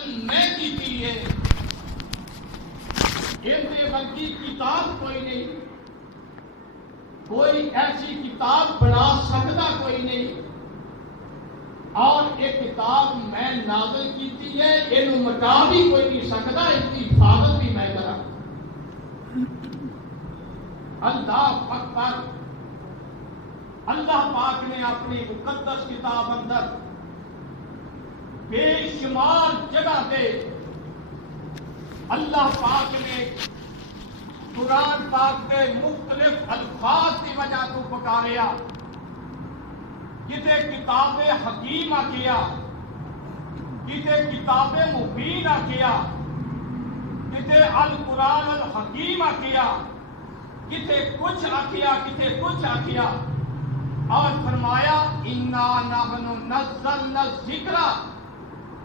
نازل میں کی ہے، اس ورگی کتاب کوئی نہیں، کوئی ایسی کتاب بنا سکتا کوئی نہیں، اور یہ کتاب میں نازل کی ہے، یہ مٹا بھی کوئی نہیں سکتا، اس کی حفاظت بھی میں کرا۔ اللہ اکبر۔ اللہ پاک نے اپنی مقدس کتاب اندر بے شمار جگہ دے اللہ پاک نے قرآن پاک کے مختلف الفاظ کی وجہ تو پکاریا، کتے کتاب حکیم آکیا، کتے کتاب مبین آکیا، کتے القرآن الحکیم آکیا، کتے کچھ آکیا، کتے کچھ آکیا، اور فرمایا اِنَّا نَحْنُ نَزَّلْنَا الذِّكْرَ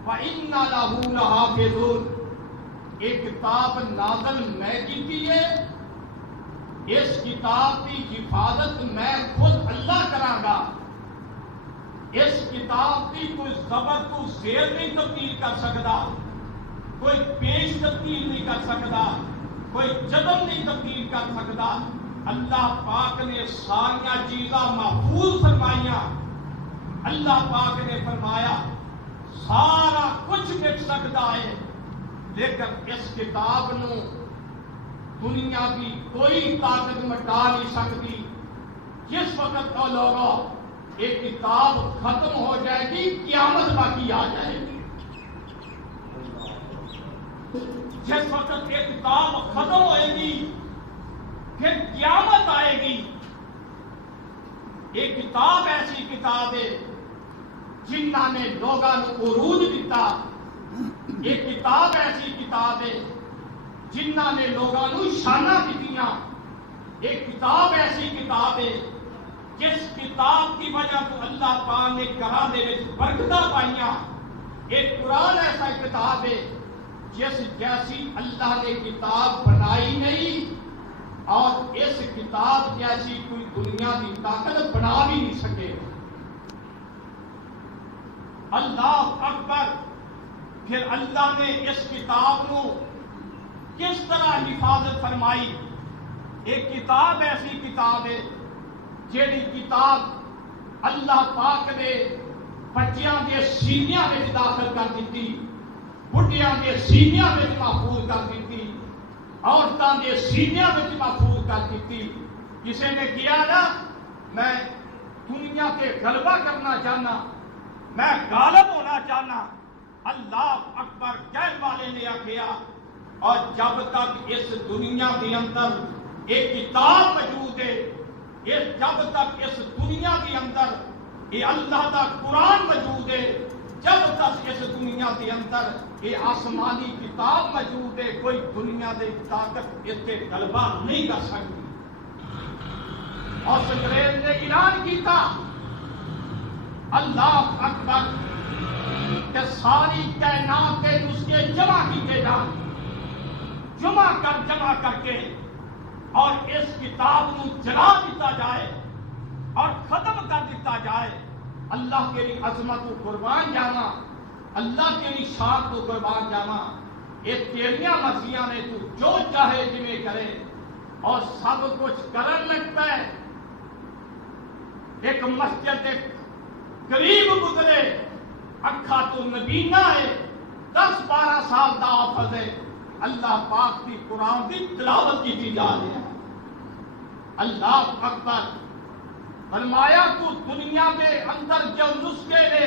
وَإِنَّا لَهُ لَحَافِظُونَ۔ ایک کتاب نازل میں کی ہے، اس کتاب کی حفاظت میں خود اللہ کراں گا۔ اس کتاب کی کوئی زبر کو زیر نہیں تبدیل کر سکتا، کوئی پیش تبدیل نہیں کر سکتا، کوئی جدم نہیں تبدیل کر سکتا۔ اللہ پاک نے ساریا چیزاں محفوظ فرمائیاں۔ اللہ پاک نے فرمایا سارا کچھ مٹ سکتا ہے، لیکن اس کتاب نو دنیا کی کوئی طاقت مٹا نہیں سکتی۔ جس وقت تو لوگوں یہ کتاب ختم ہو جائے گی، قیامت باقی آ جائے گی۔ جس وقت یہ کتاب ختم ہوئے گی، پھر قیامت آئے گی۔ یہ کتاب ایسی کتاب ہے جنہاں نے لوگوں کو عروج دیتا۔ یہ کتاب ایسی کتاب ہے جنہاں نے لوگوں کو شانہ دیتیاں۔ یہ کتاب ایسی کتاب ہے جس کتاب کی وجہ تو اللہ پاک نے گھراں دے وچ برکتاں پائیاں۔ یہ قرآن ایسا کتاب ہے جس جیسی اللہ نے کتاب بنائی نہیں، اور اس کتاب جیسی کوئی دنیا کی طاقت بنا بھی نہیں سکے۔ اللہ اکبر۔ پھر اللہ نے اس کتاب کو کس طرح حفاظت فرمائی؟ ایک کتاب ایسی کتاب ہے جیڑی کتاب اللہ پاک نے بچیاں دے سینیاں میں داخل کر دیتی، بڑھیاں دے سینیاں میں محفوظ کر دیتی، عورتاں دے سینیاں میں محفوظ کر دیتی۔ کسی نے کیا نا میں دنیا کے غلبہ کرنا چاہنا، میں غالب ہونا چاہنا، اللہ اکبر کہنے والے نے کیا۔ اور جب تک اس دنیا کے اندر ایک کتاب موجود ہے، جب تک اس دنیا کے اندر یہ اللہ کا قرآن موجود ہے، جب تک اس دنیا کے اندر یہ آسمانی کتاب موجود ہے، کوئی دنیا کی طاقت اس سے غلبہ نہیں کر سکتی۔ اور انگریز نے اعلان کیا اللہ اکبر کہ ساری کائنات کے نسخے جمع کیے جائیں، جمع کر کے اور اس کتاب کو جلا دیتا جائے اور ختم کر دیتا جائے۔ اللہ کے لیے عظمت کو قربان جانا، اللہ کے لیے شان کو قربان جانا۔ یہ تیریاں مرضیاں نے، تو جو چاہے جویں کرے، اور سب کچھ کرن لگتا ہے۔ ایک مسجد ایک قریب گزرے، اکھا تو نبینا ہے، 10-12 سال دا حافظ ہے، اللہ پاک کی قرآن کی تلاوت کی جا رہی ہے۔ اللہ اکبر۔ فرمایا تو دنیا میں اندر جو نسخے لے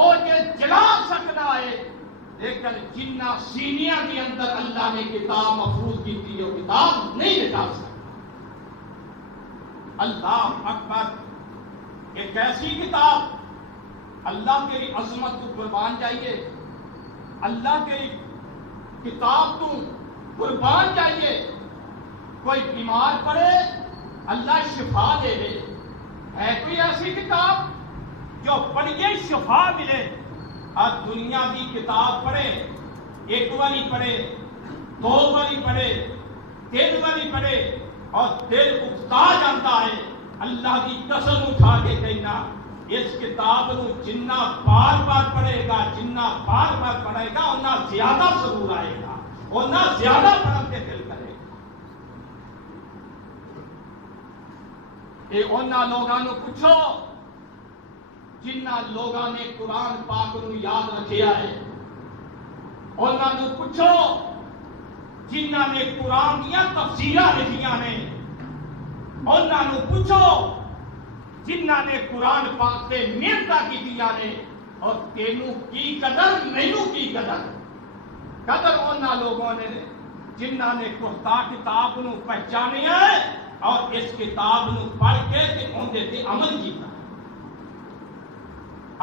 اور یہ جلا سکنا ہے، لیکن جنہ سینیاں کے اندر اللہ نے کتاب محفوظ کی تھی، وہ کتاب نہیں نکال سکتا۔ اللہ اکبر۔ ایک ایسی کتاب اللہ کے لیے عظمت کو قربان جائیے، اللہ کے لیے کتاب تو قربان جائیے۔ کوئی بیمار پڑے اللہ شفا دے دے، ہے کوئی ایسی کتاب جو پڑھیے شفا ملے؟ اور دنیا کی کتاب پڑھے، ایک باری پڑھے، 2 باری پڑھے، 3 باری پڑھے، اور دل اکتا جاتا ہے۔ اللہ کی قسم اٹھا کے کہنا اس کتاب نو جنہ بار بار پڑھے گا جنہ بار بار پڑھے گا اتنا زیادہ ضرور آئے گا اتنا زیادہ پڑھن کے دل کرے گا. یہ انہاں لوگاں نو پوچھو جنہ لوگاں نے قرآن پاک نو یاد رکھیا ہے. انہاں نو پوچھو جنہ نے قرآن دیا تفسیراں لکھیاں نے. انہاں نو پوچھو جنہ نے قرآن پاک سے محنت کیتیاں نے. اور تینوں کی قدر مینوں کی قدر انہاں لوگوں نے جنہ نے کتاب نو پہچانیا ہے اور اس کتاب نو پڑھ کے تے اندے تے عمل کیتا.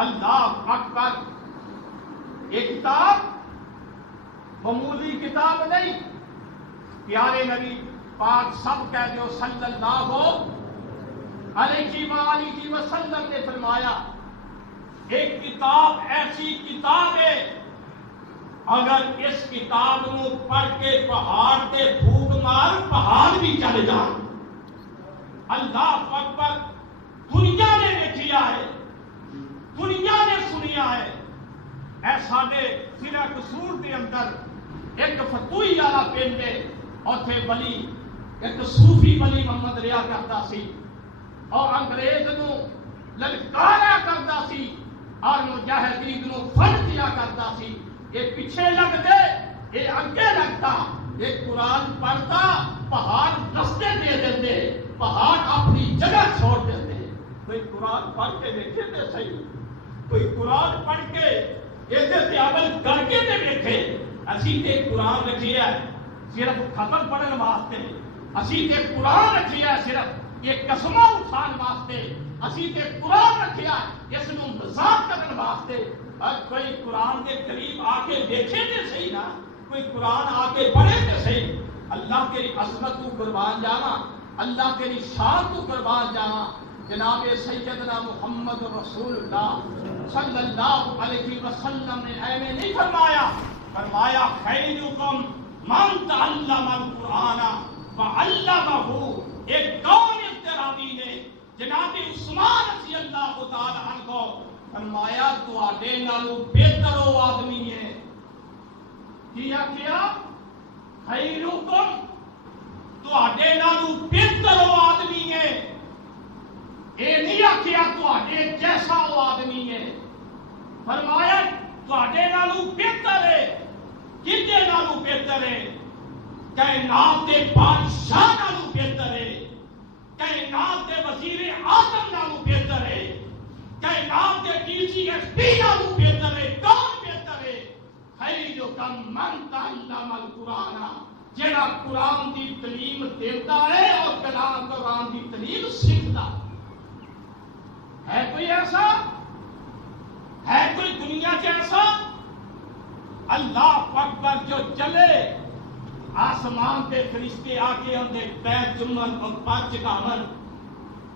اللہ اکبر. یہ کتاب معمولی کتاب نہیں. پیارے نبی پاک سب کہہ دو صلی اللہ علیہ وآلہ وسلم نے فرمایا ایک کتاب ایسی کتاب ہے اگر اس کتاب نو پڑھ کے پہاڑ تے پھوک مار پہاڑ بھی چل جان. اللہ اکبر. دنیا نے دیکھیا ہے دنیا نے سنیا ہے. اے ساڈے ضلع قصور کے اندر ایک فتوئی والا پنڈ ہے. اوتھے ولی ایک صوفی ولی محمد ریا کرتا سی اور انگریز نو للکارا کرتا سی اور مجاہدین نو فن دیا کرتا سی. یہ پیچھے لگ دے یہ اگے لگتا. یہ قرآن پڑھتا پہاڑ رستے دے دیتے پہاڑ اپنی جگہ چھوڑ دیتے. کوئی قرآن پڑھ کے دیکھے تے صحیح. کوئی قرآن پڑھ کے یہ عمل کر کے تے دیکھے. اسی تے قرآن رکھیا ہے صرف ختم پڑھن واسطے. اسی تے قرآن رکھیا ہے صرف یہ قسماں اٹھان واسطے. اسی تے قرآن رکھیا اس نو مذاق کرن واسطے. اور کوئی قرآن کے قریب آ کے دیکھے تے صحیح نا. کوئی قرآن آ کے پڑھے تے صحیح. اللہ تیری عظمت کو قربان جاواں اللہ تیری شان کو قربان جاواں. جناب سیدنا محمد رسول اللہ صلی اللہ علیہ وسلم نے ایویں نہیں فرمایا. فرمایا خیرکم من تعلم القرآن وعلمہ. ایک کون اضطرابی نے جناب عثمان رضی اللہ تعالی عنہ فرمایا تواڈے نالوں بہتر وہ آدمی ہے. کیا خیرکم تواڈے نالوں بہتر وہ آدمی ہے. اے نہیں آخیا تواڈے جیسا وہ آدمی ہے. فرمایا تواڈے نالوں بہتر ہے. کتے نالوں بہتر ہے؟ کائنات کے بادشاہ نالوں بہتر ہے. کائنات کے وزیر اعظم نالوں بہتر ہے. کائنات کے DGSP نالوں بہتر ہے. کون بہتر ہے؟ خیرکم من تعلم القرآن. جڑا قرآن دی تعلیم دیتا ہے اور کلام قرآن دی تعلیم سیکھتا ہے. کوئی ایسا ہے کوئی دنیا کے ایسا؟ اللہ اکبر. جو چلے آسمان کے فرشتے آ کے اندر پیر چومن اور پیر چکاون.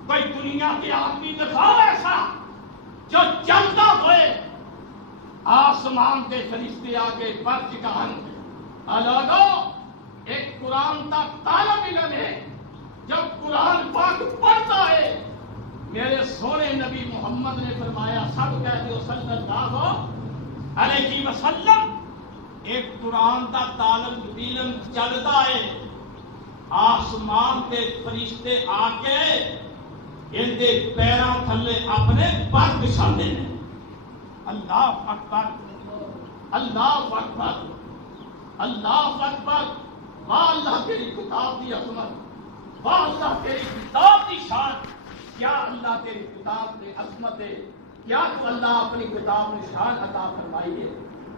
کوئی دنیا کے آدمی دکھاؤ ایسا جو چلتا ہوئے آسمان کے فرشتے آ کے پیر چکاون. لوگو ایک قرآن کا طالب علم ہے جب قرآن پاک پڑھتا ہے. میرے سونے نبی محمد نے فرمایا سب کہتے ہو صلی اللہ علیہ وسلم ایک قرآن کا طالب علم چلتا ہے آسمان کے فرشتے آ کے ان کے پیراں تھلے اپنے پر بچھاندے ہیں. اللہ اکبر اللہ اکبر اللہ اکبر. واہ اللہ تیری کتاب کی عظمت واہ اللہ تیری کتاب کی شان. کیا اللہ تیری کتاب کی عظمت ہے. کیا تو اللہ اپنی کتاب میں شان عطا فرمائی ہے.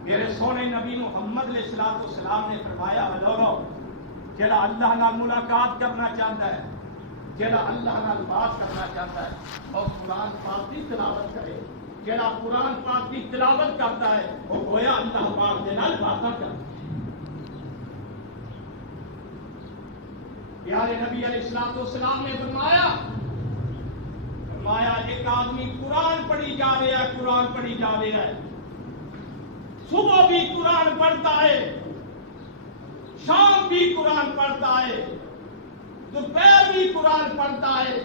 میرے سونے نبی محمد علیہ الصلوۃ والسلام نے فرمایا لوگو جڑا اللہ نال ملاقات کرنا چاہتا ہے جڑا اللہ نال بات کرنا چاہتا ہے اور قرآن پاک کی تلاوت کرے. جڑا قرآن پاک کی تلاوت کرتا ہے وہ گویا اللہ پاک دے نال باتاں کرتا ہے. پیارے نبی علیہ الصلوۃ والسلام نے فرمایا ایک آدمی قرآن پڑھی جا رہا ہے قرآن پڑھی جا رہا ہے. صبح بھی قرآن پڑھتا ہے شام بھی قرآن پڑھتا ہے دوپہر بھی قرآن پڑھتا ہے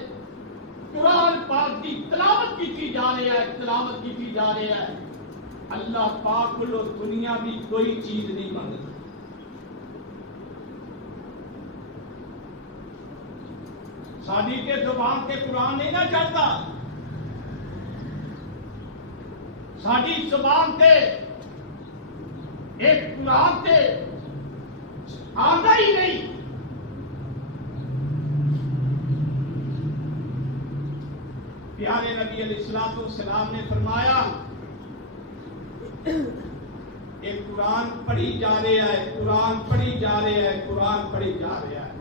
قرآن پاک کی تلاوت کی جا رہی ہے، تلاوت کی جا رہی ہے، اللہ پاک کو دنیا بھی کوئی چیز نہیں مانگتا۔ سادی کے زبان کے قرآن نہیں نہ چلتا، ساری زبان تے ایک قرآن تے آتا ہی نہیں۔ پیارے نبی علیہ السلام نے فرمایا ایک قرآن پڑھی جا رہا ہے، قرآن پڑھی جا رہا ہے، قرآن پڑھی جا رہا ہے،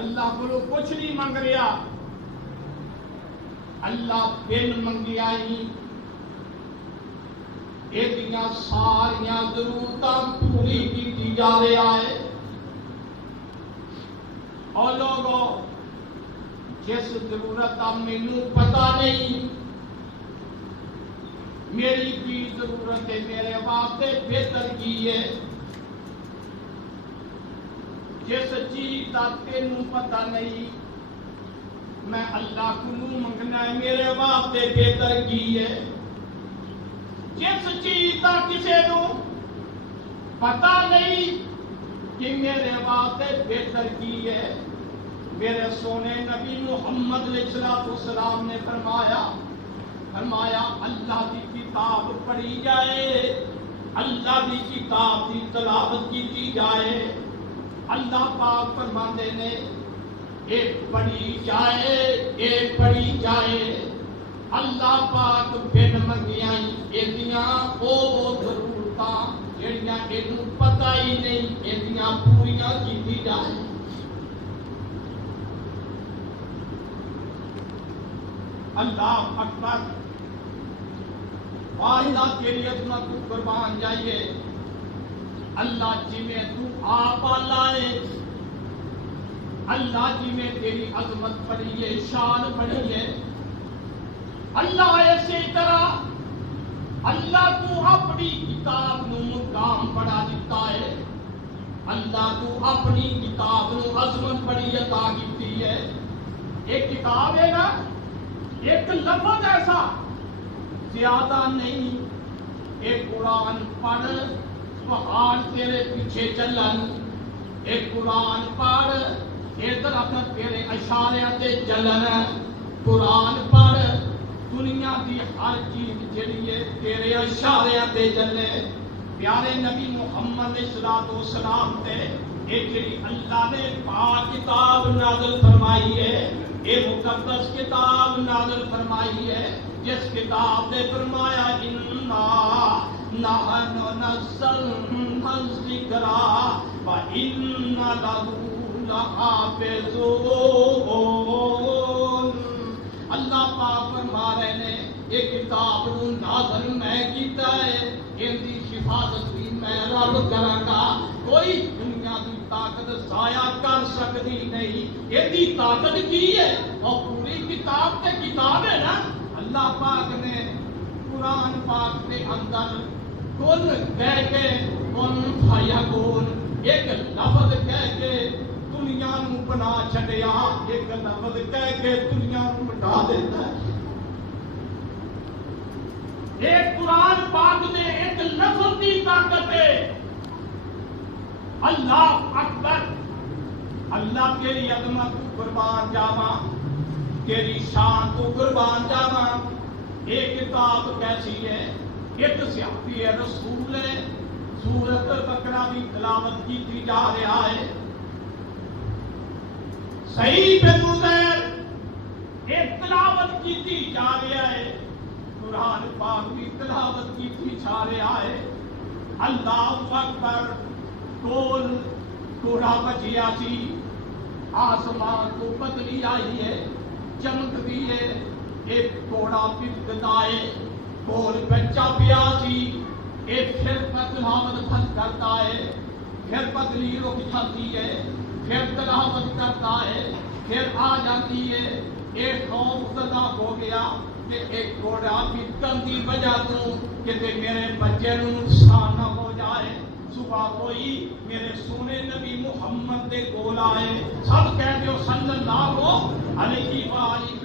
اللہ کو کچھ نہیں مانگ رہا، اللہ بن منگیا ہی یہ ساریاں ضرورتاں پوری کی جا رہا ہے۔ اور لوگوں جس ضرورت کا مینوں پتا نہیں، میری کی ضرورت ہے، میرے واسطے بہتر کی ہے، جس چیز کا تینوں پتا نہیں میں اللہ کو منگنا ہے، میرے واسطے بہتر کی ہے۔ جس چیز کا کسی کو پتا نہیں کہ میرے واسطے بہتر کی ہے، میرے سونے نبی محمد علیہ السلام نے فرمایا اللہ کی کتاب پڑھی جائے، اللہ کی کتاب کی تلاوت کی جائے، اللہ پاک فرماندے نے ایک پڑھی جائے، ایک پڑھی جائے، اللہ پاک بن منگیاں ایدیاں او ضرورتاں جڑیاں اینوں پتہ ہی نہیں ایدیاں پوریاں کیتی جائے۔ اللہ اکبر، اللہ تیری عظمت کو قربان جائیے، اللہ جی میں تو آپ لائے، اللہ جی میں تیری عظمت بڑی ہے، شان بڑی ہے، اللہ ایسے طرح اللہ تو اپنی کتاب نو مقام بڑا دیتا ہے، اللہ تو اپنی کتاب نو عظمت بڑی عطا کی ہے۔ ایک کتاب ہے نا، ایک لفظ ایسا زیادہ نہیں، ایک قرآن پڑھ پہاڑ تیرے پیچھے چلن، ایک قرآن پڑھ یہ درخت تیرے اشارے تے چلن، قرآن پڑھ دنیا کی ہر چیز جڑی ہے تیرے اشارے تے چلے۔ پیارے نبی محمد صلی اللہ علیہ وسلم تے یہ جڑی اللہ نے پاک کتاب نازل فرمائی ہے، یہ مقدس کتاب نازل فرمائی ہے، جس کتاب نے فرمایا انا نحن نزلنا الذکر وَإِنَّ لَهُ لَحَافِظُونَ۔ اللہ پاک فرما رہے نے یہ کتاب نازل میں کیتا ہے، ان کی حفاظت بھی میں رب کراں گا، کوئی دنیا کی طاقت ضائع کر سکتی نہیں، یہ دی طاقت کی ہے، اور پوری کتاب تے کتاب ہے نا۔ اللہ پاک نے قرآن پاک کے اندر کن کہہ کے کن فیکون ایک لفظ کہہ کے دنیا نو بنا چھڈیا، ایک لفظ کہہ کے دنیا نو مٹا دیتا ہے۔ ایک قرآن پاک میں ایک لفظ کی طاقت ہے۔ اللہ اکبر، اللہ تیری عظمت کو قربان جاواں، تیری شان کو قربان جاواں۔ ایک کتاب کیسی ہے، ایک صحابی ہے، رسول ہے، سورۃ البقرہ کی تلاوت کی جا رہا ہے، صحیح بن زیر ایک تلاوت کی جا رہا ہے، قرآن پاک کی تلاوت کی جا رہا ہے۔ اللہ اکبر، کول کوڑا بچیا سی، آسمان کو بدلی آئی ہے، چمک دی ہے، ایک کوڑا پھٹکتا ہے، کول بچہ پیا سی، ایک پھر تلاوت بند کرتا ہے، پھر بدلی رک جاتی ہے، پھر تلاوت کرتا ہے، پھر آ جاتی ہے۔ ایک خوف زدہ ہو گیا کہ ایک کوڑا پھٹکن دی وجہ تو کہ میرے بچے نو نقصان نہ ہو جائے، صبح ہوئی میرے سونے نبی محمد دے کول آئے سب کہہ دیو صلی اللہ علیہ وآلہ